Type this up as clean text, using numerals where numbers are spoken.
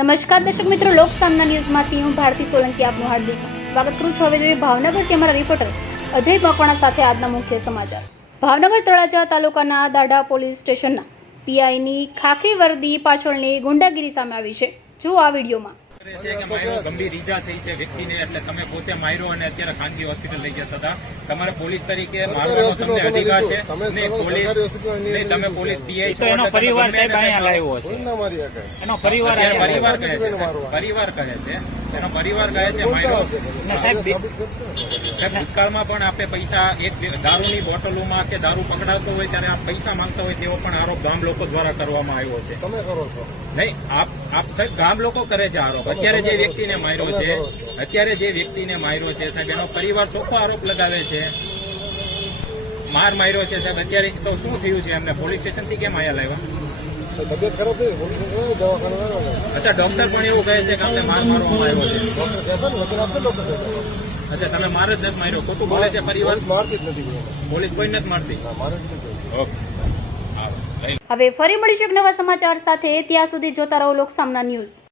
નમસ્કાર દર્શક મિત્રો, લોકસામના ન્યૂઝમાંથી હું ભારતી સોલંકી આપનું હાર્દિક સ્વાગત કરું છું। હવે જોઈએ ભાવનગરથી અમારા રિપોર્ટર અજય મકવાણા સાથે આજના મુખ્ય સમાચાર। ભાવનગર તળાજા તાલુકાના દાઢા પોલીસ સ્ટેશનના પીઆઈની ખાખી વર્દી પાછળની ગુંડાગીરી સામે આવી છે। જો આ વિડીયોમાં ગંભીર ઈજા થઈ છે વ્યક્તિને, એટલે તમે પોતે માર્યો અને અત્યારે ખાનગી હોસ્પિટલ લઈ જતા હતા। તમારે પોલીસ તરીકે મારવાનો તમને અધિકાર છે નહીં, તમે પોલીસ પીઆઈ છો, એનો પરિવાર સાહેબ અહીંયા લાવ્યો હશે, એનો પરિવાર કહે છે, એનો પરિવાર કહે છે માર્યો સાહેબ। ભૂતકાળમાં પણ આપણે પૈસા એક દારૂની બોટલોમાં કે દારૂ પકડાતો હોય ત્યારે આપ પૈસા માંગતા હોય તેવો પણ આરોપ ગામ લોકો દ્વારા કરવામાં આવ્યો છે। તમે કરો છો નહીં, આપ સાહેબ ગામ લોકો કરે છે આરોપ। અત્યારે જે વ્યક્તિને માર્યો છે સાહેબ, એનો પરિવાર ચોખ્ખો આરોપ લગાવે છે માર માર્યો છે સાહેબ। અત્યારે તો શું થયું છે, એમને પોલીસ સ્ટેશન થી કેમ આયા લાવ્યા? તબિયત ખરાબ થઈ, અચ્છા, ડોક્ટર પણ એવું કહે છે કે અમને માર મારવામાં આવ્યો છે। અચ્છા, તમે માર જ નથી માર્યો, ખોટું બોલે છે પરિવાર? મારતી જ નથી, પોલીસ કોઈ નથી મારતી। ઓકે, હવે ફરી મળીશું એક નવા સમાચાર સાથે। ત્યાં સુધી જોતા રહો લોકસામના ન્યૂઝ।